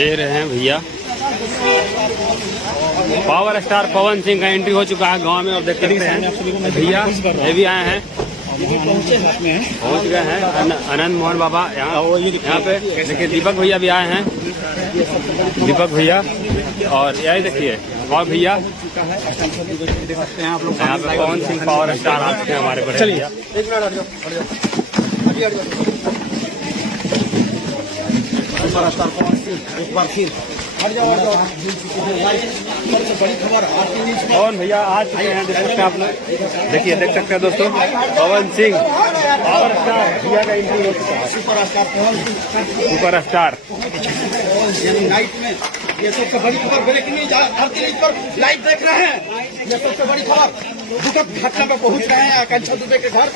दे रहे हैं भैया। पावर स्टार पवन सिंह का एंट्री हो चुका है गांव में और देख सकते हैं भैया ये भी आए हैं, पहुंच गए हैं आनंद मोहन बाबा यहाँ पे। देखिए दीपक भैया भी आए हैं, दीपक भैया और यही देखिए और भैया यहाँ पे पवन सिंह पावर स्टार आ चुके हैं हमारे बड़े भैया। एक बार फिर पवन भैया आ चुके हैं, देख सकते हैं आप लोग। देखिए देख सकते हैं दोस्तों पवन सिंह पावर स्टार भैया का एंट्री हो चुका है। सुपर स्टार नाइट में ये सबसे बड़ी खबर ब्रेकिंग न्यूज भारतीय न्यूज पर लाइव देख रहे हैं। ये सबसे बड़ी खबर दुखद घटना में पहुंच रहे हैं आकांक्षा दुबे के घर।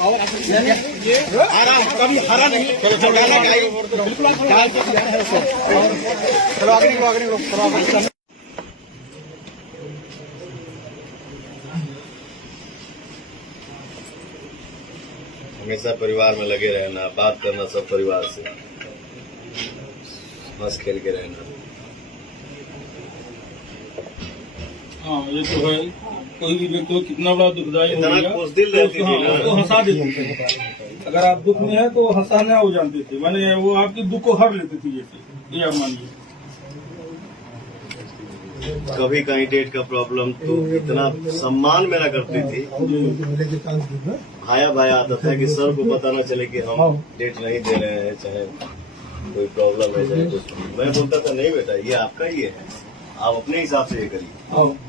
हारा कभी हारा नहीं, बिल्कुल। हमेशा परिवार में लगे रहना, बात करना सब परिवार से, हंस खेल के रहना। हाँ ये तो है, कोई भी व्यक्ति को कितना बड़ा दुखदायी कुछ दिल रहती थी ना, तो हंसा देते थे। अगर आप दुख में है तो हंसाना हो जानते थे, माने वो आपके दुख को हर लेते थे। जैसे ये आप मानिए कभी कैंडिडेट का प्रॉब्लम तो इतना सम्मान मेरा करती थी, भाया भाया आता था कि सर को पता न चले कि हम डेट नहीं दे रहे हैं, चाहे कोई प्रॉब्लम है चाहे कुछ। मैं बोलता था नहीं बेटा ये आपका ही है, आप अपने हिसाब से ये करिए,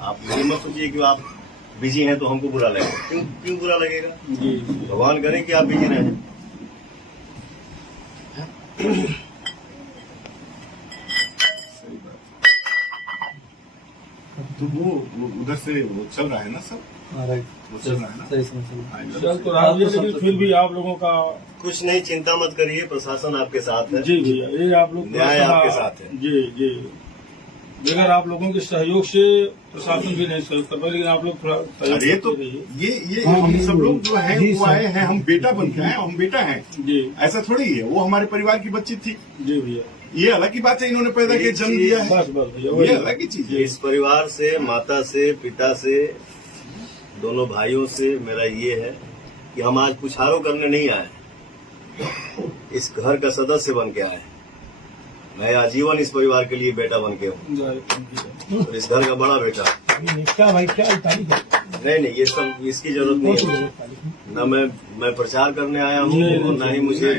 आप ये मत सोचिए कि आप बिजी हैं तो हमको बुरा लगेगा। क्यों बुरा लगेगा? भगवान करे कि आप बिजी रहें। तो वो उधर से वो चल रहा है ना सब, वो चल रहा है ना। चल तो रहा है, लेकिन फिर भी आप लोगों का कुछ नहीं, चिंता मत करिए, प्रशासन आपके साथ है। जी भैया ये आप लोग न्याय आपके साथ है। जी जी बगैर आप लोगों के सहयोग से प्रशासन भी नहीं सहयोग कर पाए, लेकिन आप लोग थोड़ा अरे तो ये हम सब लोग जो है वो आए हैं, हम बेटा बन के आए, हम बेटा हैं जी। ऐसा थोड़ी है, वो हमारे परिवार की बच्ची थी। जी भैया ये अलग की बात है, इन्होंने पैदा किया जन्म दिया है, बस बस भैया ये अलग की चीज है। इस परिवार से, माता से, पिता से, दोनों भाइयों से मेरा ये है कि हम आज पुछारो करने नहीं आए, इस घर का सदस्य बन के आए। मैं आजीवन इस परिवार के लिए बेटा बन के हूँ और इस घर का बड़ा बेटा। क्या भाई क्या नहीं ये सब इसकी जरूरत नहीं है। न मैं प्रचार करने आया हूँ और न ही मुझे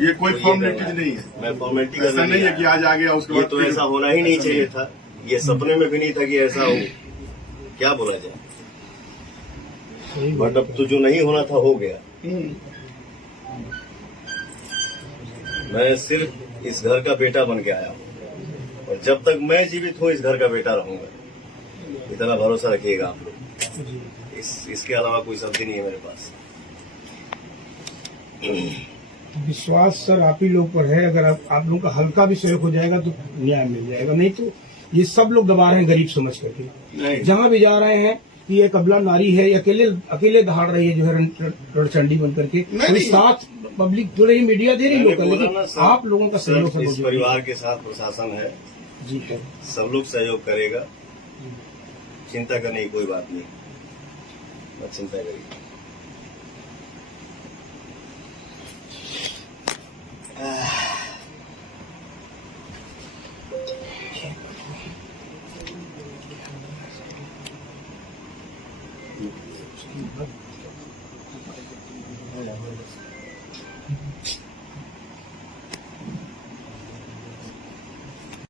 ये कोई फॉर्मेलिटी नहीं है, मैं फॉर्मेलिटी ऐसा करने नहीं है कि आज आ गया उसके ये बाद तो ऐसा होना ही नहीं चाहिए था, ये सपने में भी नहीं था कि ऐसा हो। क्या बोला जाए, बट अब तो जो नहीं होना था हो गया। मैं सिर्फ इस घर का बेटा बन के आया हूँ और जब तक मैं जीवित हूँ इस घर का बेटा रहूंगा, इतना भरोसा रखिएगा आप लोग। इसके अलावा कोई शब्द नहीं है मेरे पास। विश्वास सर आप ही लोग पर है। अगर आप लोगों का हल्का भी सहयोग हो जाएगा तो न्याय मिल जाएगा, नहीं तो ये सब लोग दबा रहे हैं गरीब समझ करके। जहाँ भी जा रहे हैं कि ये कबला नारी है, अकेले दहाड़ रही है जो है रणचंडी बन करके, कोई साथ पब्लिक जो रही मीडिया दे रही लोग, लेकिन आप लोगों का सहयोग इस परिवार के साथ प्रशासन है जी, सब लोग सहयोग करेगा, चिंता करने की कोई बात नहीं, मत चिंता करिए।